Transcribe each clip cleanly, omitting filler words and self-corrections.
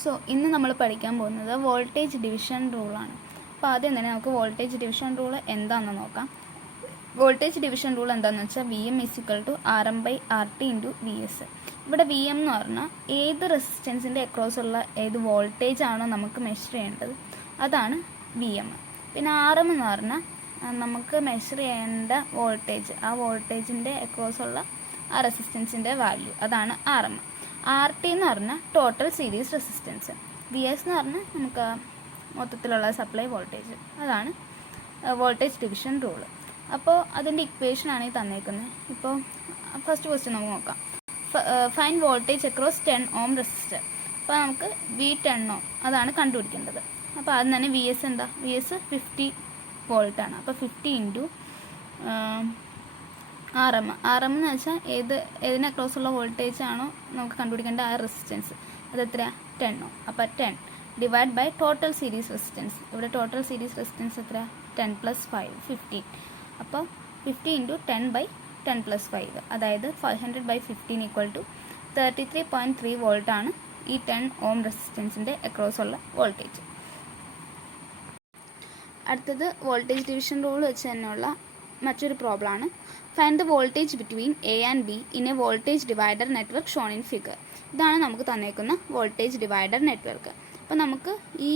So ഇന്ന് നമ്മൾ പഠിക്കാൻ പോകുന്നത് വോൾട്ടേജ് ഡിവിഷൻ റൂളാണ്. അപ്പോൾ ആദ്യം തന്നെ നമുക്ക് വോൾട്ടേജ് ഡിവിഷൻ റൂൾ എന്താണെന്ന് നോക്കാം. വോൾട്ടേജ് ഡിവിഷൻ റൂൾ എന്താണെന്ന് വെച്ചാൽ VM =RM/RT × VS. ഇവിടെ VM എന്ന് പറഞ്ഞാൽ ഏത് റെസിസ്റ്റൻസിൻ്റെ അക്രോസ് ഉള്ള ഏത് വോൾട്ടേജ് ആണോ നമുക്ക് മെഷർ ചെയ്യേണ്ടത് അതാണ് VM. പിന്നെ RM എന്ന് പറഞ്ഞാൽ നമുക്ക് മെഷർ ചെയ്യേണ്ട വോൾട്ടേജ്, ആ വോൾട്ടേജിൻ്റെ അക്രോസ് ഉള്ള ആ റെസിസ്റ്റൻസിൻ്റെ വാല്യൂ, അതാണ് RM. RT എന്ന് പറഞ്ഞാൽ ടോട്ടൽ സീരീസ് റെസിസ്റ്റൻസ്. VS എന്ന് പറഞ്ഞാൽ നമുക്ക് മൊത്തത്തിലുള്ള സപ്ലൈ വോൾട്ടേജ്. അതാണ് വോൾട്ടേജ് ഡിവിഷൻ റൂള്. അപ്പോൾ അതിൻ്റെ ഇക്വേഷനാണ് ഈ തന്നേക്കുന്നത്. ഇപ്പോൾ ഫസ്റ്റ് ക്വസ്റ്റ്യൻ നമുക്ക് നോക്കാം. Find voltage across 10 ohm resistor. അപ്പോൾ നമുക്ക് V10 ohm അതാണ് കണ്ടുപിടിക്കേണ്ടത്. അപ്പോൾ ആദ്യം തന്നെ VS എന്താ? VS 50 വോൾട്ടാണ്. അപ്പോൾ 50 × RM. RM എന്ന് വെച്ചാൽ ഏതിന് അക്രോസ് ഉള്ള വോൾട്ടേജ് ആണോ നമുക്ക് കണ്ടുപിടിക്കേണ്ട ആ റെസിസ്റ്റൻസ്, അത് എത്രയാണ്? 10 ohm. അപ്പോൾ 10 divide by total series resistance. ഇവിടെ ടോട്ടൽ സീരീസ് റെസിസ്റ്റൻസ് എത്രയാണ്? 10 + 5 15. അപ്പോൾ 50 × 10/10 + 5, അതായത് 500/15 = 33.3 വോൾട്ടാണ് ഈ 10 ohm റെസിസ്റ്റൻസിൻ്റെ അക്രോസ് ഉള്ള വോൾട്ടേജ്. അടുത്തത് വോൾട്ടേജ് ഡിവിഷൻ റൂൾ വെച്ച് തന്നെയുള്ള മറ്റൊരു പ്രോബ്ലമാണ്. Find the voltage between A and B in a voltage divider network shown in figure. ഇതാണ് നമുക്ക് തന്നേക്കുന്ന വോൾട്ടേജ് ഡിവൈഡർ നെറ്റ്വർക്ക്. അപ്പോൾ നമുക്ക് ഈ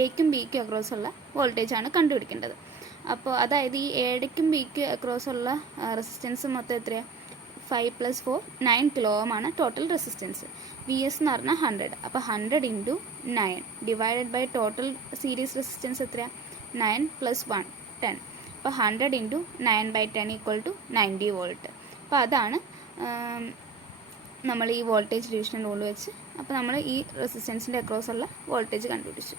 എയ്ക്കും ബിക്കും അക്രോസ് ഉള്ള വോൾട്ടേജാണ് കണ്ടുപിടിക്കേണ്ടത്. അപ്പോൾ അതായത് ഈ എയുടെക്കും ബിക്കും അക്രോസ് ഉള്ള റെസിസ്റ്റൻസ് മൊത്തം എത്രയാണ്? 5 + 4 9 kilo ohm ആണ് ടോട്ടൽ റെസിസ്റ്റൻസ്. VS എന്ന് പറഞ്ഞാൽ 100. അപ്പോൾ 100 × 9 divided by total series resistance എത്രയാണ്? 9 + 1 10. അപ്പോൾ 100 × 9/10 = 90 വോൾട്ട്. അപ്പോൾ അതാണ് നമ്മൾ ഈ വോൾട്ടേജ് ഡിവിഷൻ റൂൾ വെച്ച് അപ്പോൾ നമ്മൾ ഈ റെസിസ്റ്റൻസിൻ്റെ അക്രോസ് ഉള്ള വോൾട്ടേജ് കണ്ടുപിടിച്ചു.